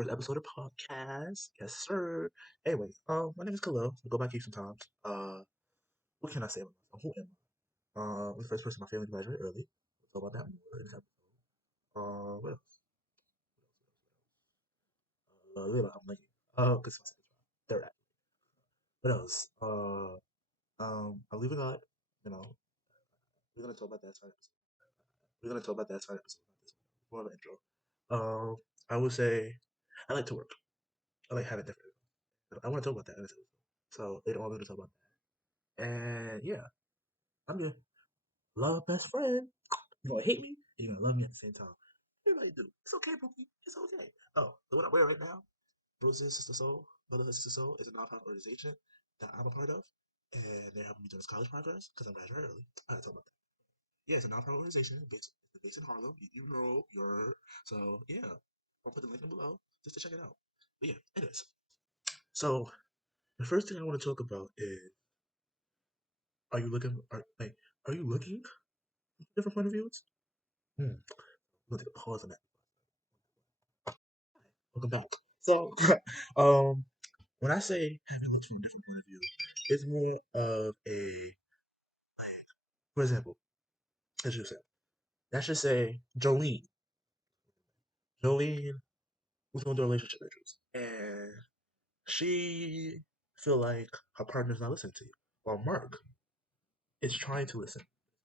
first episode of podcast. Yes, sir. Anyways, my name is Khalil. I go by Keith sometimes. What can I say about myself? Who am I? I'm the first person in my family to graduate early. We'll talk about that more in this episode. What else? I'm like, because my second try, third act. What else? I believe in God. You know, we're gonna talk about that side episode. We're gonna talk about that side episode. Not this one. More of an intro. I would say I like to work. I like having different. I want to talk about that in this episode. So later on, we're gonna talk about that. And yeah, I'm your love best friend. You're gonna hate me, and you're gonna love me at the same time. Everybody do. It's okay, Pookie. It's okay. Oh, the one I wear right now, Roses Sister Soul, Motherhood Sister Soul, is a nonprofit organization that I'm a part of, and they're helping me do this college progress because I'm graduating early. I gotta talk about that. Yeah, it's a nonprofit organization based in Harlem. You know, so yeah. I'll put the link in below just to check it out. But yeah, anyways. So the first thing I want to talk about is: Are you looking? Are you looking at different point of views? Hmm. I'm gonna take a pause on that. Welcome back. So, um, when I say having looked from a different point of view, it's more of a, for example, let's just say, Jolene. Jolene was going through relationship issues, and she feel like her partner's not listening to you. While Mark is trying to listen.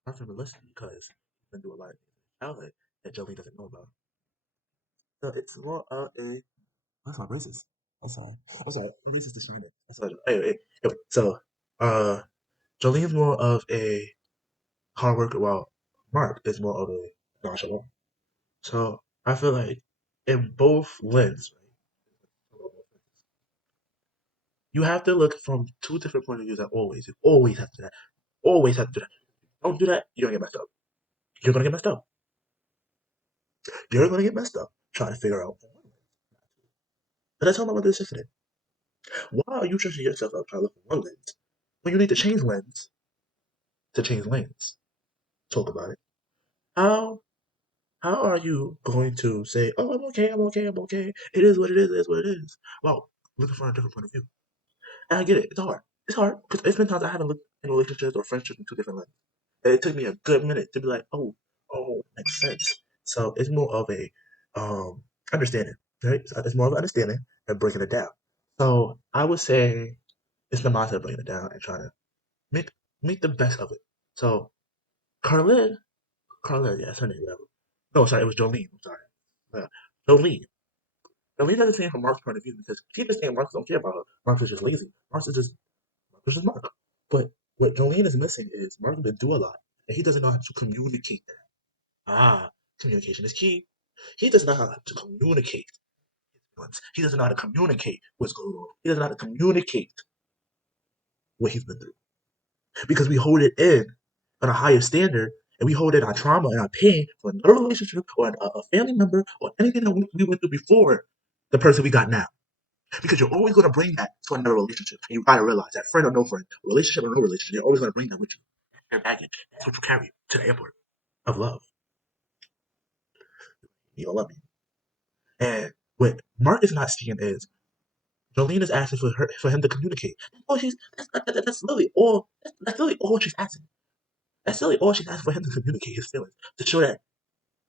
Not for him to listen because he's been through a lot of things in childhood that Jolene doesn't know about. So it's more of a. That's my braces. I'm sorry. I'm sorry. My braces is shining. I'm sorry. Anyway, so uh, Jolene's more of a hard worker, while Mark is more of a nonchalant. So I feel like in both lens, right, you have to look from two different point of views. At always, you always have to do that. Always have to do that. Don't do that, you're gonna get messed up. You're gonna get messed up. You're gonna get messed up trying to figure out. But I told my mother this yesterday. Why are you stressing yourself out trying to look from one lens when you need to change lens to change lanes? Talk about it. How how are you going to say, "Oh, I'm okay, I'm okay, I'm okay. It is what it is what it is." Well, looking from a different point of view. And I get it. It's hard. It's hard because it's been times I haven't looked in relationships or friendships in two different lenses. And it took me a good minute to be like, oh, makes sense. So it's more of a understanding, right? So it's more of an understanding and breaking it down. So I would say it's the mindset of breaking it down and trying to make make the best of it. So Carlin, Carlin, yeah, that's her name, whatever. No, sorry, it was Jolene. I'm sorry. Jolene. Jolene doesn't see it from Mark's point of view because she just thinks Mark don't care about her. Mark is just lazy. Mark is just Mark. But what Jolene is missing is Mark has been through a lot, and he doesn't know how to communicate that. Ah, communication is key. He doesn't know how to communicate his feelings. He doesn't know how to communicate what's going on. He doesn't know how to communicate what he's been through because we hold it in on a higher standard, and we hold in our trauma and our pain for another relationship or a family member or anything that we went through before the person we got now. Because you're always going to bring that to another relationship. And you got to realize that friend or no friend, relationship or no relationship, you're always going to bring that with you. Your baggage. That's what you carry to the airport of love. You don't love me. And what Mark is not seeing is Jolene is asking for him to communicate. Oh, that's literally all. That's literally all she's asking. That's literally all she's asking for him to communicate his feelings to show that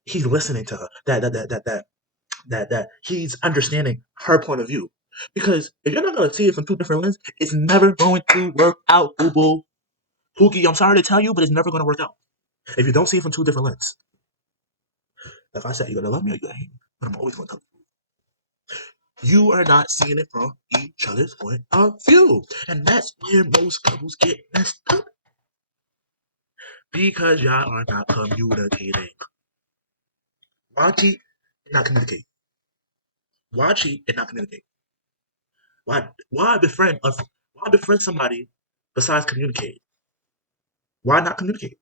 he's listening to her. That he's understanding her point of view. Because if you're not gonna see it from two different lenses, it's never going to work out, boo boo. Pookie, I'm sorry to tell you, but it's never gonna work out. If you don't see it from two different lenses. If I say you're gonna love me or you're gonna hate me, but I'm always gonna tell you. You are not seeing it from each other's point of view. And that's where most couples get messed up. Because y'all are not communicating. Why cheat and not communicate? Why cheat and not communicate? Why befriend us? Why befriend somebody besides communicate? Why not communicate?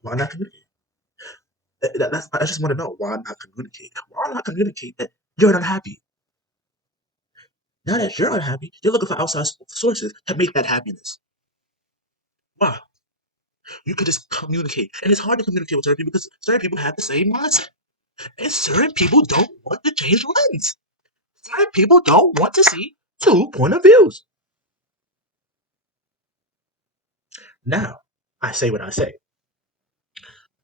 Why not communicate? I just want to know why not communicate. Why not communicate that you're unhappy? Now that you're unhappy, you're looking for outside sources to make that happiness. Why? You could just communicate, and it's hard to communicate with certain people because certain people have the same mindset, and certain people don't want to change lens. Some people don't want to see two point of views. Now, I say what I say.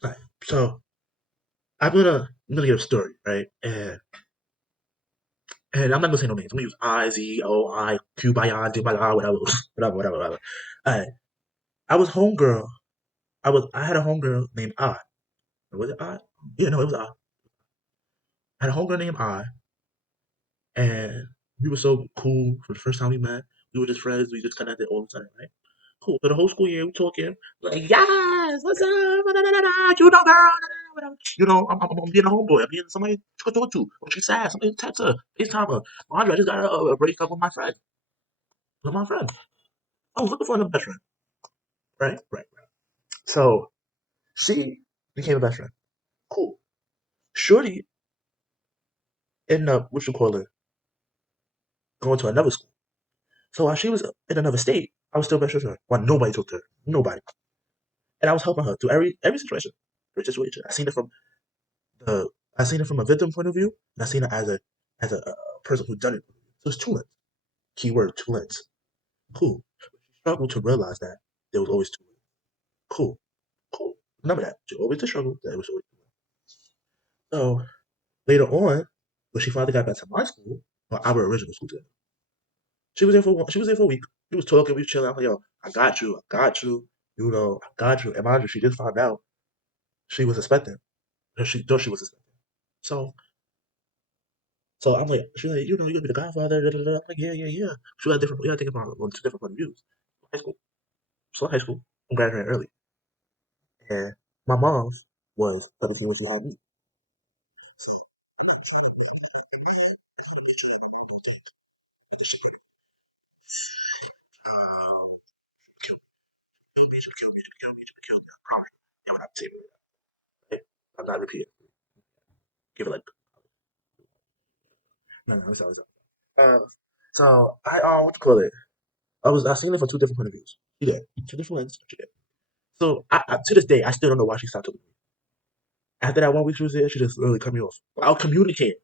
Right. So I'm gonna give a story, right? And I'm not gonna say no names. I'm gonna use I Z O I Q by I D by I whatever whatever. Alright. I was homegirl. I had a homegirl named I. Was it I? Yeah, no, it was I. I had a homegirl named I, and we were so cool for the first time we met. We were just friends. We just connected all the time, right? Cool. For the whole school year, we talking like, yes, what's up? Da, da, da, da, da, you know, girl. Da, da, whatever. You know, I'm being a homeboy. I'm being somebody to talk to. Or she's sad. Somebody text her. FaceTime her. Andre, I just got a break up with my friend. With my friend. I was looking for another best friend. Right? Right. So she became a best friend. Cool. Shorty ended up, what you call it, going to another school. So while she was in another state, I was still best friends with her. While nobody talked to her. Nobody. And I was helping her through every situation. Every situation. The I seen it from a victim point of view, and I seen it as a person who done it. So it's two lens. Keyword two lens. Cool. She struggled to realize that there was always two lens. Cool. Cool. Remember that. She always did struggle. That it was always two lens. So later on, when she finally got back to my school, or our original school together, she was there for a week. We was talking, we was chilling. I'm like, yo, I got you, you know, I got you. And mind you, she just found out she was suspecting. Or she thought she was suspecting. So I'm like, she's like, you know, you're gonna be the godfather. Da, da, da. I'm like, yeah, yeah, yeah. We had different, on two different point of views. High school, so high school, I'm graduating early, and my mom was, let me see what she had me. Kill me, kill me, kill me, kill me. I promise. And when I'm taping it, right? I'm not repeating. Give it like, no, it's all. So what you call it? I seen it from two different point of views. She did two different lenses. She did. So to this day, I still don't know why she stopped talking to me. After that 1 week she was there, she just literally cut me off. I'll communicate,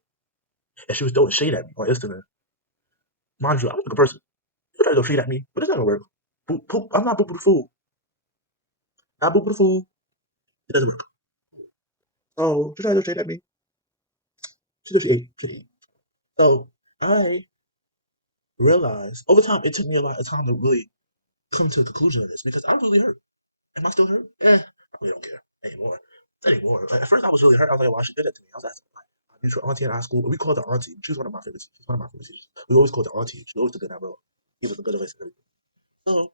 and she was throwing shade at me on Instagram. Mind you, I'm a good person. You try to throw shade at me, but it's not gonna work. I'm not boo boo the fool. Not boo boo the fool. It doesn't work. So she tried to throw shade at me. She just ate. She ate. So I realized over time it took me a lot of time to really come to a conclusion of this because I was really hurt. Am I still hurt? I really don't care anymore. Anymore. Like, at first I was really hurt. I was like, why she did that to me? I was asking like my mutual auntie in high school. We called her auntie. She was one of my favorites. She's one of my favorite teachers. We always called her auntie. She always took good bro. Give us a good advice and everything. So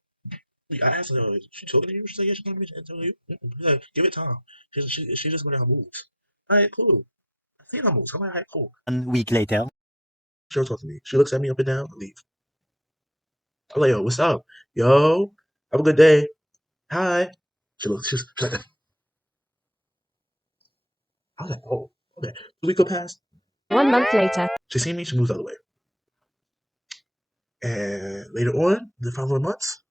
I asked her, is she talking to you? She's like, yeah, she's talking to me and telling you. She's like, give it time. She's just going to her moves. All right, cool. I seen her moves. I'm like, all right, cool. 1 week later. She don't talk to me. She looks at me up and down and leave. I'm like, yo, what's up? Yo, have a good day. Hi. She's like, I was like, oh, okay. 2 weeks go past. 1 month later. She seen me, she moves out of the way. And later on, the following months,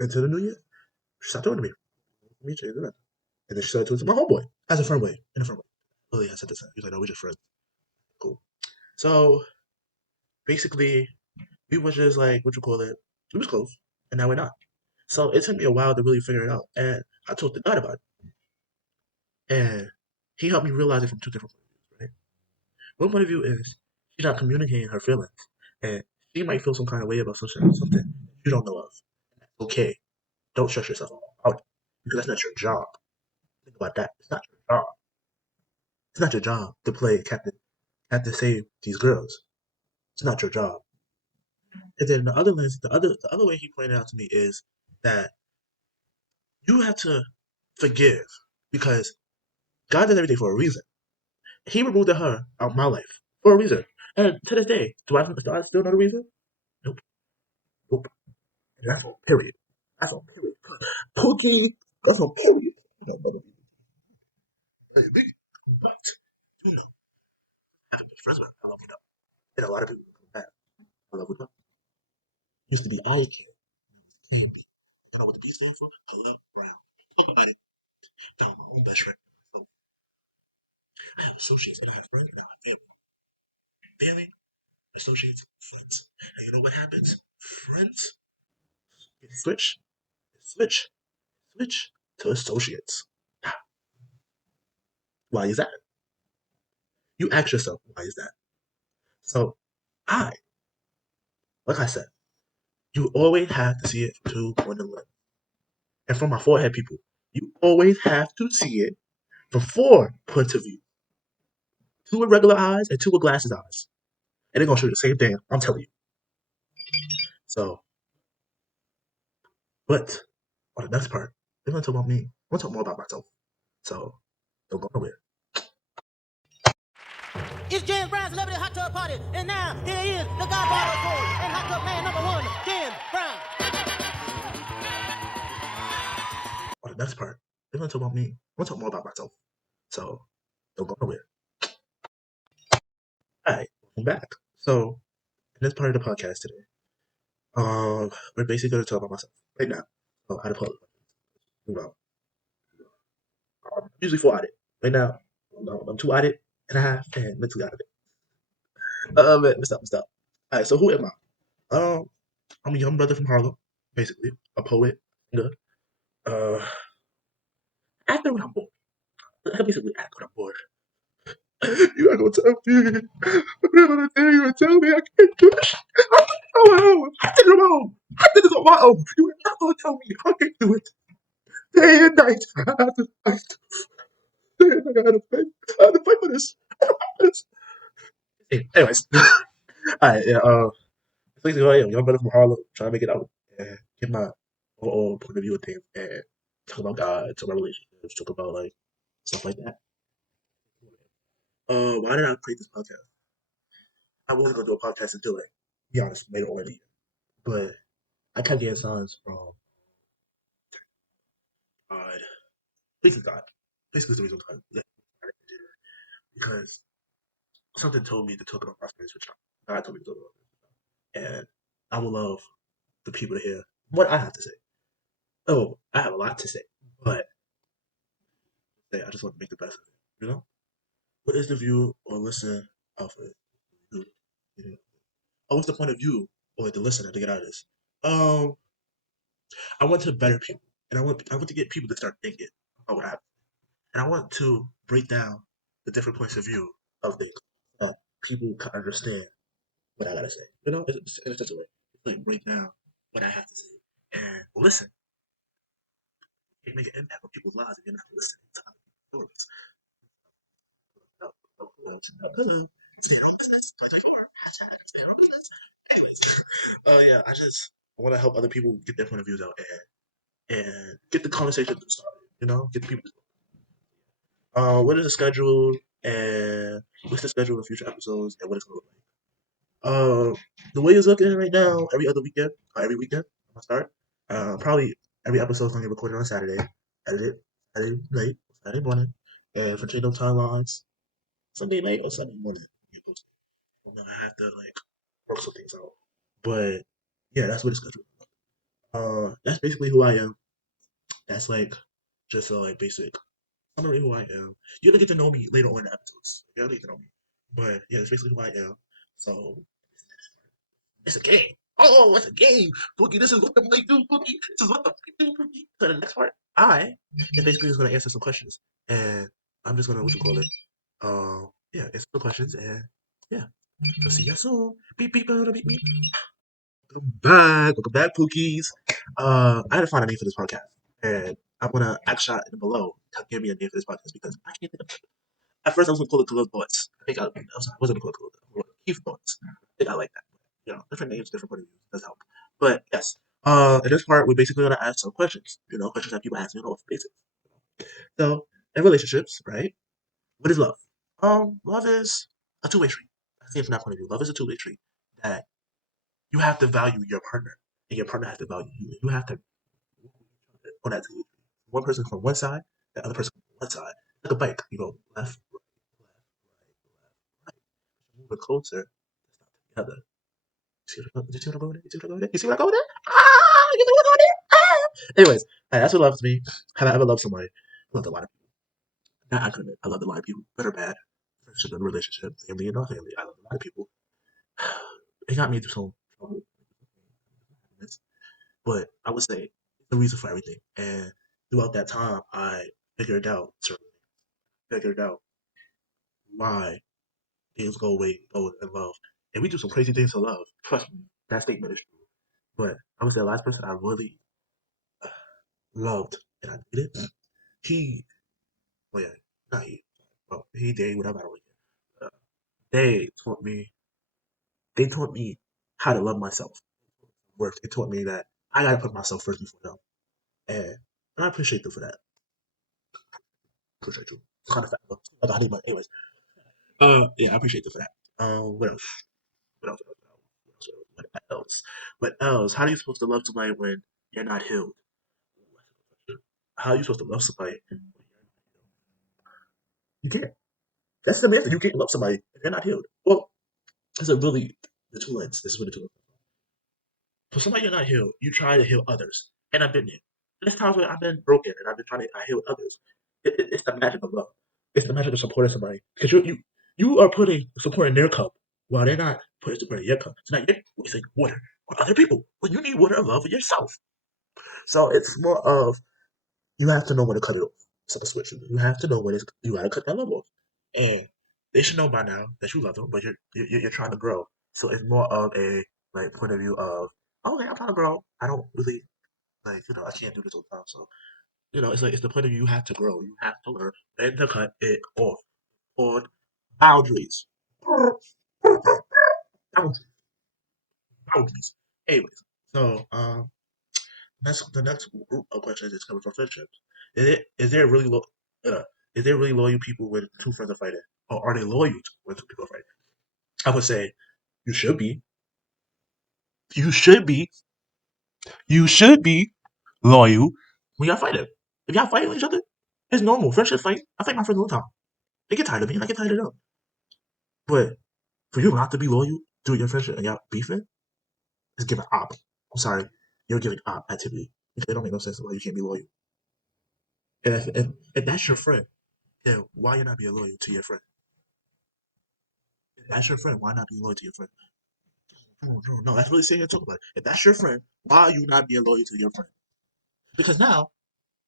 into the new year, she stopped talking to me. Me, she did that. And then she started talking to my homeboy. As a friend way. In a friend way. Lily, I said this. He was like, no, we're just friends. Cool. So basically, we was just like, what you call it? We was close. And now we're not. So it took me a while to really figure it out. And I talked to God about it. And he helped me realize it from two different points of view, right? One point of view is she's not communicating her feelings. And she might feel some kind of way about something you don't know of. Okay. Don't stress yourself out because that's not your job. Think about that. It's not your job. It's not your job to play captain save these girls. It's not your job. And then the other lens, the other way he pointed out to me is that you have to forgive because God does everything for a reason. He removed her out of my life for a reason. And to this day, do I still know the reason? Nope. Nope. And that's on period. That's on period. Pookie, that's on period. You know, brother. But, you know, I have been friends with her. I love her. And a lot of people come back. I love her. Used to be I kid. A and B. You know what the B stands for? Hello, Brown. Talk about it. Found my own best friend. So I have associates and I have friends and I have family. Family? associates, friends. And you know what happens? Friends get switch, switch to associates. Why is that? You ask yourself, why is that? So, I, like I said, you always have to see it from two points of view. And from my forehead people, you always have to see it from four points of view. Two with regular eyes and two with glasses eyes. And they're gonna show you the same thing, I'm telling you. So, but on the next part, they're gonna talk about me. I'm gonna talk more about myself. So don't go nowhere. It's James Brown's Celebrity Hot Tub Party, and now here he is, the Godfather of Soul, and Hot Tub Man #1, James Brown. On the next part, they're gonna talk about me. I'm gonna talk more about myself. So don't go nowhere. Alright, welcome back. So in this part of the podcast today, we're basically gonna talk about myself right now. So how to put you know, I'm usually full at it. Right now, I'm 2 at it and a half and mentally out of it. Man, let's stop. Alright, so who am I? I'm a young brother from Harlem, basically. A poet, singer, uh actor when I'm bored. I basically act when I'm bored. You are gonna tell me. I'm gonna tell you and tell me I can't do this. Oh, I did it wrong. I did it on my own. You are not gonna tell me I can't do it. Day and night, I have to fight. Day and night, I have to fight. I have to fight for this. Anyways, alright, yeah, basically who I am, young brother from Harlem, trying to make it out and get my own point of view of things and talk about God, talk about relationships, talk about like stuff like that. Why did I create this podcast? I wasn't gonna do a podcast until like, be honest, later on in the year. But I kept getting signs from God. Basically God. Basically the reason God because something told me to talk about my experience with God. God told me to talk about it. And I would love the people to hear what I have to say. Oh, I have a lot to say. But I just want to make the best of it. You know? What is the view or listen of it? You know? Oh, what's the point of view or the listener to get out of this? Um, I want to better people. And I want to get people to start thinking about what happened. And I want to break down the different points of view of things. People can understand what I gotta say. You know, it's such a way. It's like break down what I have to say and listen. It make an impact on people's lives if you're not listening to other people's stories. Business 2024. Stay on business. Anyways, yeah, I want to help other people get their point of views out and get the conversation started. You know, get the people. What is the schedule and what's the schedule of future episodes and what it's going to look like? The way it's looking right now, every other weekend or every weekend, I'm gonna start. Probably every episode's gonna get recorded on Saturday, edited Saturday night, Saturday morning, and for channel timelines, Sunday night or Sunday morning. Get posted. And then I have to like work some things out. But yeah, that's what it's scheduled. That's basically who I am. That's like just a like basic summary of who I am. You're gonna get to know me later on in the episodes. You're gonna get to know me. But yeah, that's basically who I am. So it's a game. Oh, it's a game. Bookie, this is what the play do, Bookie. This is what the play do, Bookie. So the next part, I is basically just gonna answer some questions. And I'm just gonna what you call it? Yeah, answer the questions and yeah. So see you soon. Beep beep beep beep. Welcome back, Pookies. I had to find a name for this podcast. And I'm gonna ask shot in below to give me a name for this podcast because I can't think of it. At first I was gonna call it Khalil Thoughts. I wasn't gonna call it Keith Thoughts. I think I like that. You know, different names, different point of views does help. But yes, in this part, we're basically gonna ask some questions. You know, questions that people ask me off basics. So, in relationships, right? What is love? Love is a two-way street. I think from that point of view, love is a two-way street. That you have to value your partner, and your partner has to value you. You have to on that two-way street. One person from one side, the other person from one side. Like a bike, you go left, right. Move it closer. Together. You see what I'm going there? You see what I'm going there? You see what I'm going there? Ah, you see what I'm going there? Ah. Anyways, that's what loves me. Have I ever loved somebody? I loved a lot of people. Not I could I loved a lot of people, good or bad. Friendship and relationship, family and not family. I love a lot of people. it got me into some trouble, but I would say it's the reason for everything. And throughout that time, I figured out why things go away, go in love, and we do some crazy things in love. Trust me, that statement is true. But I would say the last person I really uh, loved and I dated, he, well, yeah, not he, well, he dated whatever I don't really care. They taught me, they taught me how to love myself. Worth. It taught me that I gotta put myself first before them, and I appreciate them for that. Appreciate you. It's kind of fat, but like I need money. Anyways, yeah, I appreciate them for that. What else? What else? What else? What else? What else? How are you supposed to love somebody when you're not healed? How are you supposed to love somebody? You can't. That's the main. You can't love somebody if you're not healed. Well, it's a really the two ends. This is what the two ends. For somebody you're not healed, you try to heal others. And I've been there. There's times where I've been broken and I've been trying to heal others. It's the magic of love. It's the magic of supporting somebody. Because you are putting support in their cup while they're not putting support in your cup. So now you're wasting water for other people when you need water and love for yourself. So it's more of you have to know when to cut it off. It's like a switch. You have to know when you gotta cut that love off. And they should know by now that you love them, but you're trying to grow. So it's more of a like point of view of okay, I'm trying to grow. I don't really like I can't do this all the time. So it's like it's the point of view you have to grow. You have to learn when to cut it off. On boundaries. Boundaries. Boundaries. Anyways, so the next group of questions is coming from friendships. Is there really uh, is there really loyal people when two friends are fighting, or are they loyal when two people are fighting? I would say you should be. You should be. You should be loyal when y'all fighting. If y'all fighting with each other, it's normal. Friendships fight. I fight my friends all the time. They get tired of me, and I get tired of them. But for you not to be loyal to your friendship and y'all beefing is giving op. I'm sorry, you're giving op activity. It don't make no sense why you can't be loyal. And if that's your friend, then why you not being loyal to your friend? If that's your friend, why not be loyal to your friend? No, no, no, that's really saying talk about it. If that's your friend, why are you not being loyal to your friend? Because now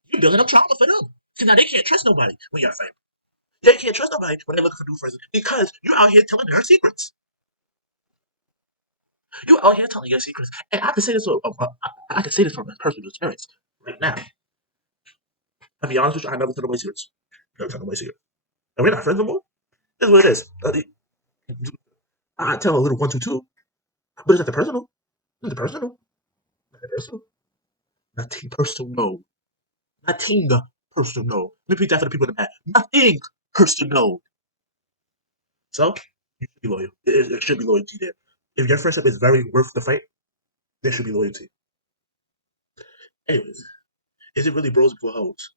you're building up trauma for them. See, now they can't trust nobody when you're a friend. They can't trust nobody when they're looking for new friends because you're out here telling their secrets. You're out here telling your secrets, and I can say this. I can say this from personal experience right now. I'll be honest with you, I never tell nobody secrets. Never tell nobody secrets. And we're not friends no more. That's what it is. I tell a little 122, but it's not the personal. Not the personal. Not the personal. Nothing personal. Nothing personal. Let me repeat that for the people in the back. Nothing personal. So, you should be loyal. It should be loyalty there. If your friendship is very worth the fight, there should be loyalty. Anyways, is it really bros before hoes?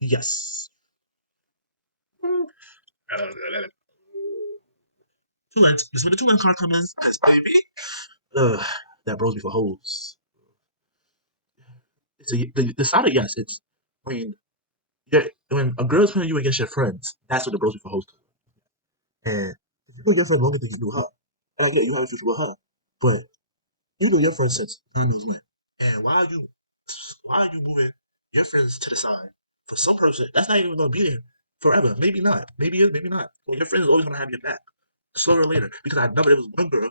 Yes. Two lines. Is the two line car coming? Yes, baby. That bros before hoes. So the side of yes, it's when when a girl's putting you against your friends, that's what the bros before hoes. And if you know your friend longer than you knew her, and I get you have a future with her, but you know your friend since God knows when. And why are you moving your friends to the side for some person that's not even gonna be there forever? Maybe not. Maybe is, maybe not. Well, your friend is always gonna have your back. Sooner or later. Because I remember there was one girl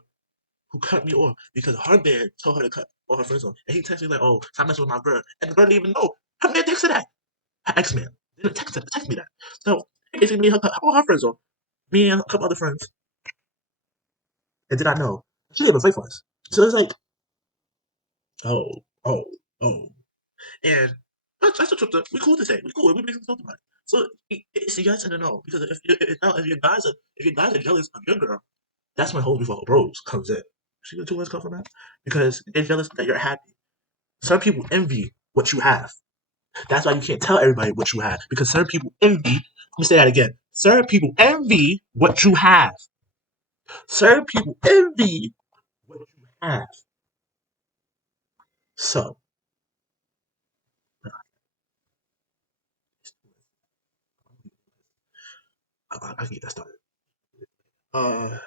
who cut me off because her man told her to cut all her friends off. And he texted me like, oh, stop messing with my girl. And the girl didn't even know. Her man texted that. Her ex-man. Didn't text me that. So he basically made her cut all her friends off. Me and a couple other friends. And did I know? She didn't even fight for us. So it's like, oh, oh, oh. And that's the truth. We cool today. We cool. We make some talk about it. So it's a yes and a no. Because if your guys are jealous of your girl, that's when hoes before bros comes in. See where the two words come from that? Because they're jealous that you're happy. Some people envy what you have. That's why you can't tell everybody what you have. Because certain people envy. Let me say that again. Certain people envy what you have. Certain people envy what you have. So I get that started. Uh,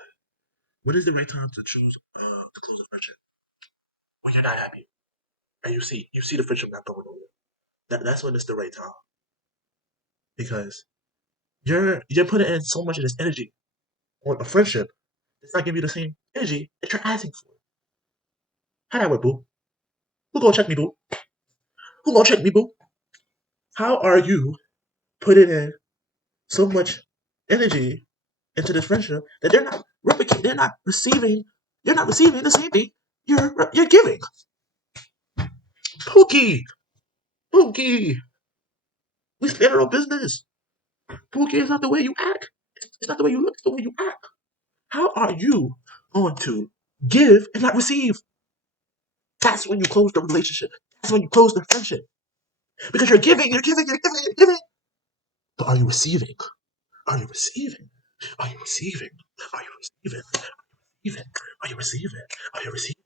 when is the right time to choose to close a friendship? When you're not happy and you see the friendship not going nowhere. That's when it's the right time because you're putting in so much of this energy on a friendship that's not giving you the same energy that you're asking for. How that work, boo? Who gonna check me, boo? Who gonna check me, boo? How are you putting in so much energy into this friendship that they're not replicating, they're not receiving the same thing you're giving? Pookie, Pookie, we stand our own business. Pookie is not the way you act. It's not the way you look. It's the way you act. How are you going to give and not receive? That's when you close the relationship. That's when you close the friendship. Because you're giving. But are you receiving? Are you receiving? Are you receiving? Are you receiving? Receiving? Are you receiving? Are you receiving?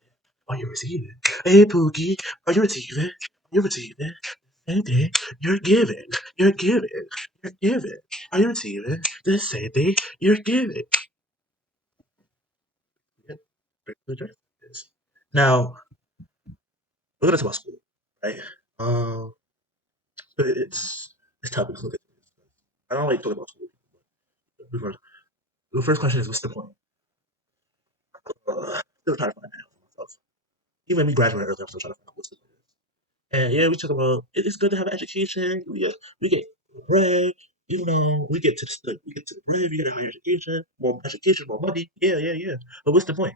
Are you receiving? Hey Pookie, are you receiving? Are you receiving? Same thing. You're giving. You're giving. You're giving. Are you receiving? The same thing. You're giving. Yep. Now, we're gonna talk about school, right? Um, but it's tough to look at. I don't like talking about school. Before, the first question is, what's the point? Still trying to find that out for myself. Even when we graduate early, I'm still trying to find out what's the point. And yeah, we talk about it's good to have an education. We get bread, you know, we get to the bread, we get a higher education, more money. Yeah, yeah, yeah. But what's the point?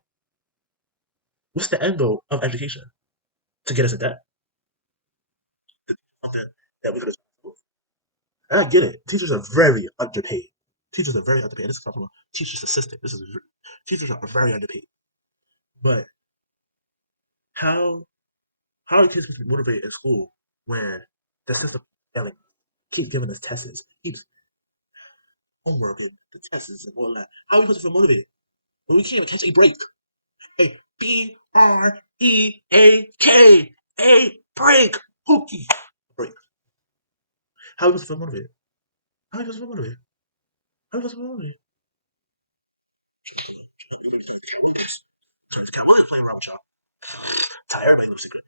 What's the end goal of education? To get us in debt? Something that we could have. And I get it. Teachers are very underpaid. Teachers are very underpaid. This is from a teacher's assistant. Teachers are very underpaid. But how how are kids supposed to be motivated in school when the system yelling keeps giving us tests, keeps homework and the tests and all that? How are we supposed to feel motivated when we can't even catch a break? A break, a break, hookie break. How are we supposed to feel motivated? How are we supposed to feel motivated? How are we supposed to feel motivated? Sorry, it's Cat Williams playing around with y'all. Tell everybody little secret.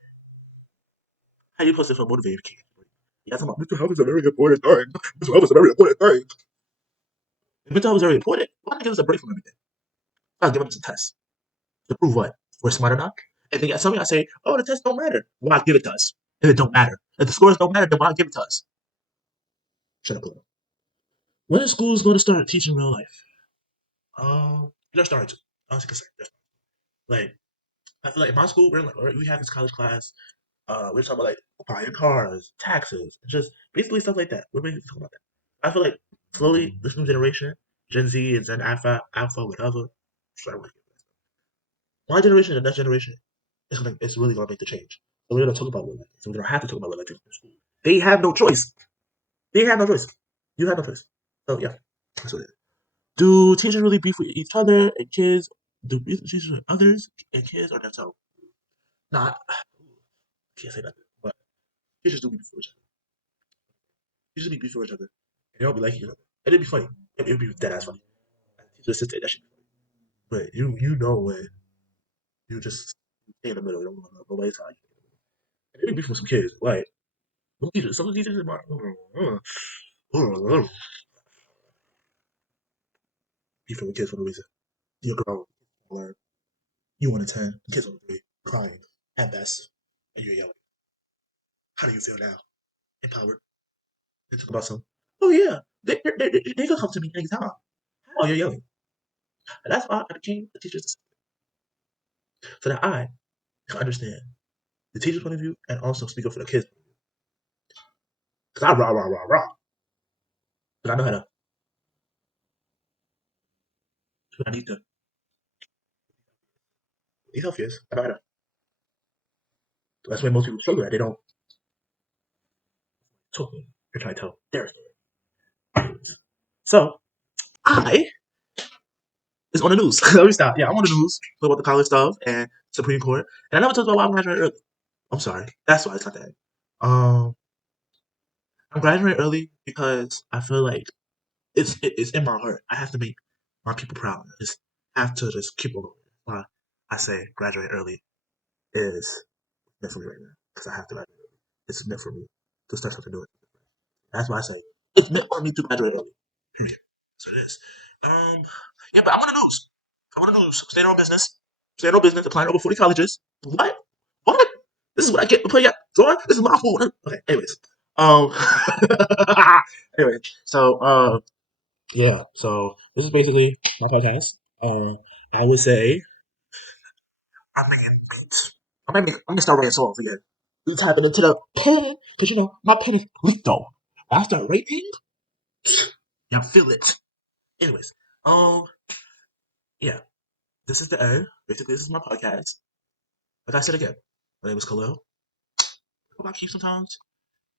How are you supposed to feel motivated? If you can't catch a break? Yeah, talking about mental health is a very important thing. Mental health is a very important thing. If mental health is very important, why not give us a break from everything? Why not give us a test to prove what we're smart or not? And then some of y'all say, "Oh, the test don't matter." Why not give it to us? If it don't matter, if the scores don't matter, then why not give it to us? Shut up, Pluto. When is schools going to start teaching real life? They're starting to. Honestly, like I feel like in my school, we have this college class. We're talking about like buying cars, taxes, just basically stuff like that. We're basically talking about that. I feel like slowly this new generation, Gen Z and Gen Alpha, whatever. Sorry, my generation and the next generation it's really gonna make the change. So we're gonna talk about what so we're gonna have to talk about what in school. They have no choice. They have no choice. You have no choice. So yeah, that's what it is. Do teachers really beef with each other and kids? Do teachers with others and kids or themselves? Not. Can't say nothing. But teachers do beef with each other. Teachers be beef with each other. And they don't be like each other. And it'd be funny. It'd be dead ass funny. Teacher assistant, that should be funny. But you know when you just stay in the middle, you don't want to nobody's time. And they be beef with some kids. Like some of the teachers are beefing with kids for no reason. You go learn. You want a 10, the kids on a 3, crying at best, and you're yelling. How do you feel now? Empowered. They talk about some. Oh yeah, they can come to me anytime. Oh, you're yelling. And that's why I became a teacher's assistant, so that I can understand the teacher's point of view and also speak up for the kids. Because I rah rah rah rah. But I know how to. I need to. Need help is. I know how to. So that's why most people struggle at. They don't talk. They're trying to tell their story. So I is on the news. Let me stop. Yeah, I'm on the news. Talk about the college stuff and Supreme Court. And I never talked about why I'm graduating early. I'm sorry. That's why it's not that. Um, I'm graduating early because I feel like it's in my heart. I have to make my people proud. Just have to just keep on going. Why I say graduate early is meant for me right now because I have to graduate early. It's meant for me to start something new. That's why I say it's meant for me to graduate early. Period. So it is. Yeah, but I want to lose. I want to lose. Stay in our business. Stay in our business. Applying over 40 colleges. What? What? This is what I get to play at Joy. This is my fault. Okay. Anyways. Um. anyway. So. Yeah. So this is basically my podcast. I would say I'm gonna start writing songs again. We tapping into the pen because my pen is lethal. When I start writing, y'all feel it. Anyways, um, yeah, this is the end. Basically, this is my podcast. Like I said again, my name is Khalil. What I keep sometimes.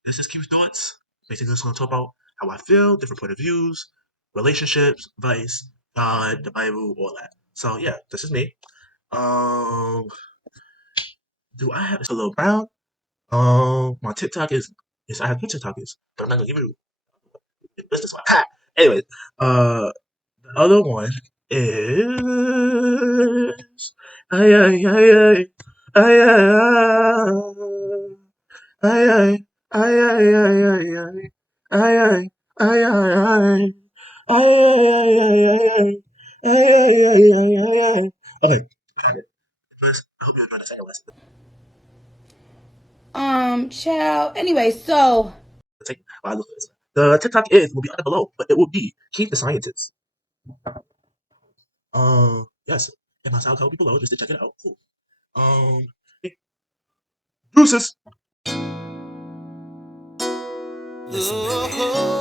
This is Keep's Thoughts. Basically, just gonna talk about how I feel, different point of views, relationships, advice, God, the Bible, all that. So yeah, this is me. Um, do I have it's a little brown? My TikTok is I have two TikTokers, but I'm not gonna give you the business one. Ha! Anyways, the other one is ay ay ay ay ay ay ay ay ay ay ay ay ay ay ay ay ay. Okay, got it. First, I hope you enjoyed the second lesson. Child. Anyway, so The TikTok will be under below, but it will be keep the scientists. Yes, and my SoundCloud will be below just to check it out. Cool. Um, deuces. Listen, baby.